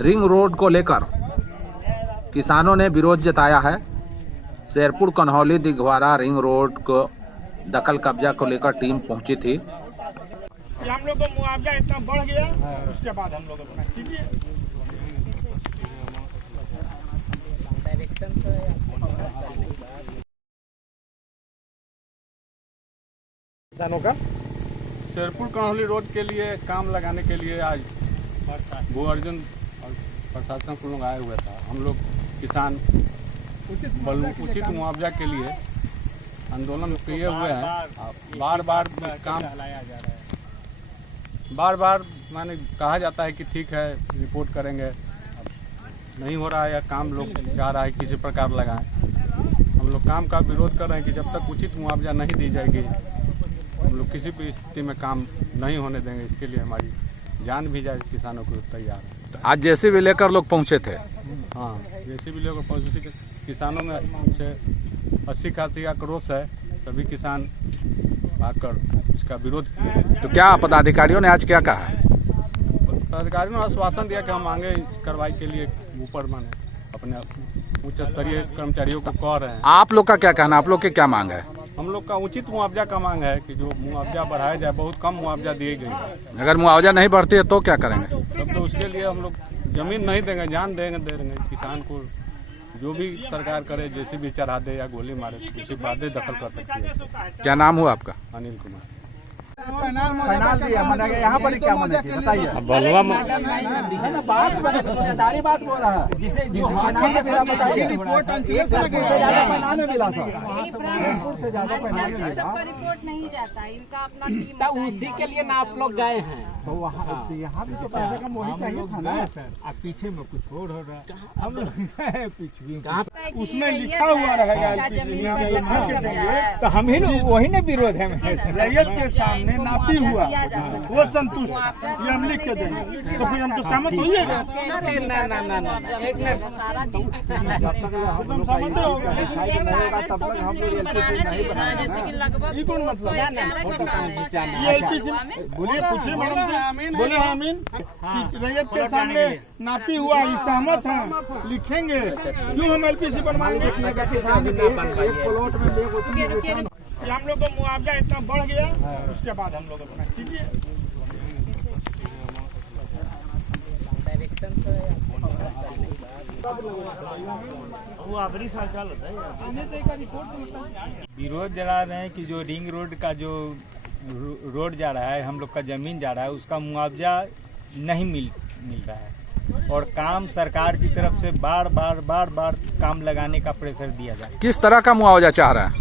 Ring road को लेकर किसानों ने विरोध जताया है। शेरपुर कन्हौली दिघवारा रिंग रोड को दखल कब्जा को लेकर टीम पहुंची थी। हम लोग को मुआवजा इतना बढ़ गया, उसके बाद हम लोग अपना कीजिए। किसानों का शेरपुर कन्हौली रोड के लिए काम लगाने के लिए आज भू अर्जुन और प्रशासन को लोग आए हुए था। हम लोग किसान उचित मुआवजा के लिए आंदोलन किए हुए हैं। बार बार माने कहा जाता है कि ठीक है रिपोर्ट करेंगे, अब नहीं हो रहा है। काम लोग चाह रहा है किसी प्रकार लगाएं। हम लोग काम का विरोध कर रहे हैं कि जब तक उचित मुआवजा नहीं दी जाएगी हम लोग किसी भी स्थिति में काम नहीं होने देंगे। इसके लिए हमारी जान भी जाए किसानों को तैयार है। तो आज जेसीबी लेकर लोग पहुंचे थे। हाँ, जेसीबी लेकर पहुंचे। किसानों में से 80 का आक्रोश है। सभी किसान आकर इसका विरोध किए। तो क्या पदाधिकारियों ने आज क्या कहा? पदाधिकारियों ने आश्वासन दिया कि हम आगे कार्रवाई के लिए ऊपर माने अपने उच्च स्तरीय कर्मचारियों को कह रहे हैं। आप लोग का क्या कहना, आप लोग की क्या मांग है? हम लोग का उचित मुआवजा का मांग है कि जो मुआवजा बढ़ाया जाए। बहुत कम मुआवजा दी गई है। अगर मुआवजा नहीं बढ़ती है तो क्या करेंगे? तब तो उसके लिए हम लोग जमीन नहीं देंगे, जान दे देंगे। किसान को जो भी सरकार करे, जैसे भी चढ़ा दे या गोली मारे, उसी बात दखल कर सकती है। क्या नाम हुआ आपका? अनिल कुमार। यहाँ पर क्या मना किया बताइए। बात बोल रहा है जिसे रिपोर्ट नहीं जाता इनका अपना उसी के लिए ना आप लोग गए हैं। तो वहाँ यहाँ भी तो पैसे कम वही चाहिए था ना सर। अब पीछे में कुछ और हो रहा है। हम लोग उसमें लिखा हुआ रहेगा तो हम ही वही ने विरोध है। रैयत के सामने नापी हुआ वो संतुष्ट, ये हम लिख के देंगे तो फिर हम तो सहमत होइएगा। एक मिनट, सारा चीज सहमत होगा तब तक हम जैसे कि लगभग ये कौन मतलब ये एलपीसी बोलिए, पूछिए मैडम से। बोले आमीन कि रैयत के सामने नापी हुआ ही सहमत हैं, लिखेंगे। क्यों हम एलपीसी बनवाएंगे? हम लोग को मुआवजा इतना बढ़ गया, उसके बाद हम लोग अपना कीजिए। विरोध जला रहे हैं कि जो रिंग रोड का जो रोड जा रहा है, हम लोग का जमीन जा रहा है, उसका मुआवजा नहीं मिल रहा है। और काम सरकार की तरफ से बार बार काम लगाने का प्रेशर दिया जाए। किस तरह का मुआवजा चाह रहा है?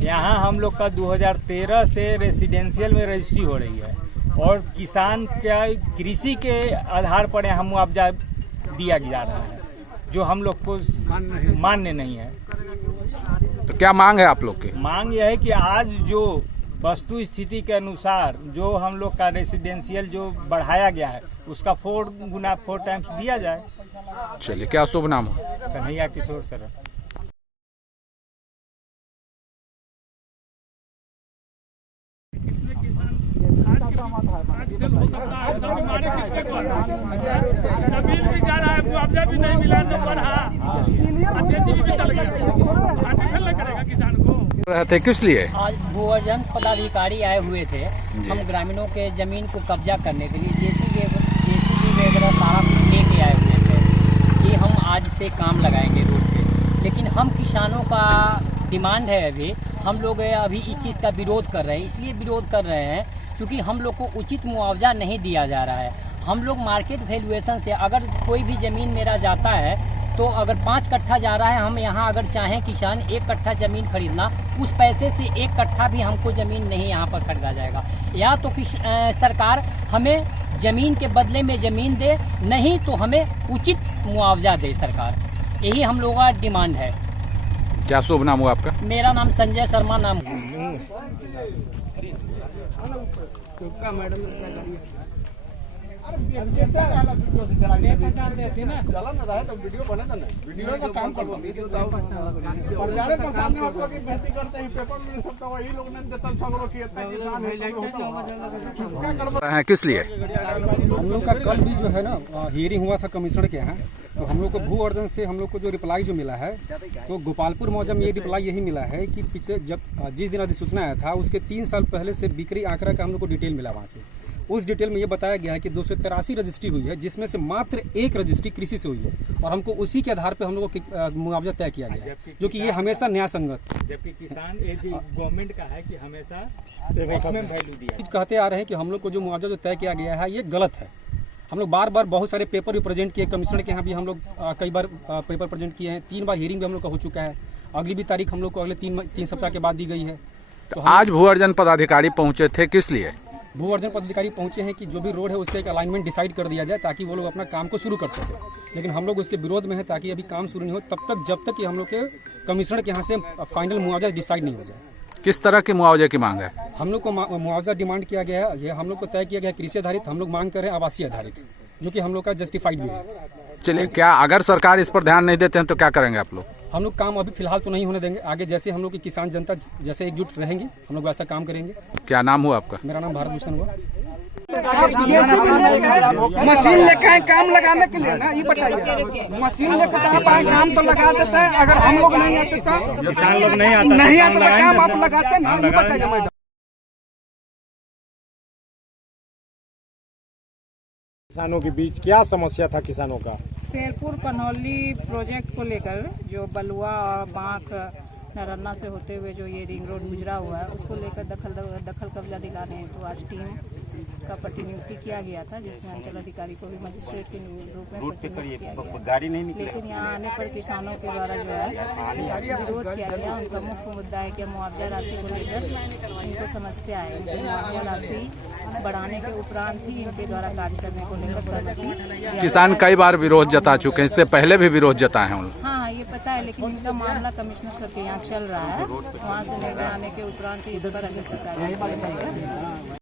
यहाँ हम लोग का 2013 से रेसिडेंशियल में रजिस्ट्री हो रही है और किसान का कृषि के आधार पर यहाँ मुआवजा दिया जा रहा है, जो हम लोग को मान्य नहीं है। तो क्या मांग है आप लोग की? मांग यह है कि आज जो वस्तु स्थिति के अनुसार जो हम लोग का रेसिडेंशियल जो बढ़ाया गया है उसका 4 टाइम्स दिया जाए। चलिए, क्या शुभ नाम हो? कन्हैया किशोर सर। जमीन भी जा रहा है, मुआवजा भी नहीं मिला, तो भी चल गया, करेगा किसान को। रहते किस लिए? आज भू अर्जन पदाधिकारी आए हुए थे। हम ग्रामीणों के जमीन को कब्जा करने के लिए जेसीबी वगैरह सारा कुछ लेके आए हुए थे कि हम आज से काम लगाएंगे रोड पे। लेकिन हम किसानों का डिमांड है, अभी हम लोग अभी इस चीज़ का विरोध कर रहे हैं। इसलिए विरोध कर रहे हैं क्योंकि हम लोग को उचित मुआवजा नहीं दिया जा रहा है। हम लोग मार्केट वैल्यूएशन से अगर कोई भी ज़मीन मेरा जाता है तो अगर 5 कट्ठा जा रहा है, हम यहाँ अगर चाहें किसान 1 कट्ठा ज़मीन खरीदना, उस पैसे से 1 कट्ठा भी हमको ज़मीन नहीं यहाँ पर खरीदा जाएगा। या तो सरकार हमें ज़मीन के बदले में ज़मीन दे, नहीं तो हमें उचित मुआवजा दे सरकार। यही हम लोगों का डिमांड है। क्या शुभ नाम हुआ आपका? मेरा नाम संजय शर्मा नाम वीडियो का काम करते हैं किस लिए? हम लोग का कल भी जो है ना हियरिंग हुआ था कमिश्नर के यहाँ, तो हम लोग को भू अर्जन से हम लोग को जो रिप्लाई जो मिला है, तो गोपालपुर मौजा में ये रिप्लाई यही मिला है कि पिछले जिस दिन अधिसूचना आया था उसके 3 साल पहले से बिक्री आंकड़ा का हम लोग को डिटेल मिला वहाँ से। उस डिटेल में ये बताया गया है कि 283 रजिस्ट्री हुई है, जिसमें से मात्र 1 रजिस्ट्री कृषि से हुई है, और हमको उसी के आधार पर हम लोग को मुआवजा तय किया गया है, जो कि ये हमेशा न्याय संगत। जबकि किसान गवर्नमेंट का है कि हमेशा मैक्सिमम वैल्यू दिया। कहते आ रहे हैं कि हम लोग को जो मुआवजा जो तय किया गया है ये गलत है। हम लोग बार बार बहुत सारे पेपर भी प्रेजेंट किए, कमिश्नर के यहाँ भी हम लोग कई बार पेपर प्रेजेंट किए हैं, 3 बार हियरिंग भी हम लोग का हो चुका है। अगली भी तारीख हम लोग को अगले 3 सप्ताह के बाद दी गई है। तो आज भू अर्जन पदाधिकारी पहुंचे थे, किस लिए? भू अर्जन पदाधिकारी पहुंचे हैं कि जो भी रोड है उसका एक अलाइनमेंट डिसाइड कर दिया जाए, ताकि वो लोग अपना काम को शुरू कर सके। लेकिन हम लोग उसके विरोध में है, ताकि अभी काम शुरू नहीं हो तब तक, जब तक कि हम लोग के कमिश्नर के यहाँ से फाइनल मुआवजा डिसाइड नहीं हो जाए। किस तरह के मुआवजे की मांग है? हम लोग को मुआवजा डिमांड किया गया है, ये हम लोग को तय किया गया है कृषि आधारित, हम लोग मांग कर रहे हैं आवासीय आधारित, जो कि हम लोग का जस्टिफाइड भी है। चलिए, क्या अगर सरकार इस पर ध्यान नहीं देते हैं तो क्या करेंगे आप लोग? हम लोग काम अभी फिलहाल तो नहीं होने देंगे, आगे जैसे हम लोग की किसान जनता जैसे एकजुट रहेंगे हम लोग वैसा काम करेंगे। क्या नाम हुआ आपका? मेरा नाम भारत भूषण हुआ। मशीन लेके आए काम लगाने के लिए ना, ये बताइए। मशीन लेकर आप आए काम तो लगा देते हैं, अगर हम लोग नहीं आते तो किसान लोग नहीं आता तो काम आप लगाते ना, ये बताइए मैडम। किसानों के बीच क्या समस्या था किसानों का? शेरपुर कन्हौली प्रोजेक्ट को लेकर जो बलुआ और बांक नरन्ना से होते हुए जो ये रिंग रोड गुजरा हुआ है, उसको लेकर दखल कब्जा दिलाने हेतु तो आज टीम का प्रतिनियुक्ति किया गया था, जिसमें अंचल अधिकारी को भी मजिस्ट्रेट के रूप में प्रतिनियुक्त किया गया। लेकिन यहाँ आने पर किसानों के द्वारा जो है विरोध किया गया। उनका मुख्य मुद्दा है कि मुआवजा राशि को लेकर इनको समस्या है। मुआवजा राशि बढ़ाने के उपरांत ही इनके द्वारा कार्य करने को लेकर सहमति। किसान कई बार विरोध जता चुके हैं, इससे पहले भी विरोध जताए हैं। हाँ, ये पता है, लेकिन इनका मामला कमिश्नर सर के यहाँ चल रहा है, वहाँ से निर्णय आने के उपरांत ही इस पर अभी तक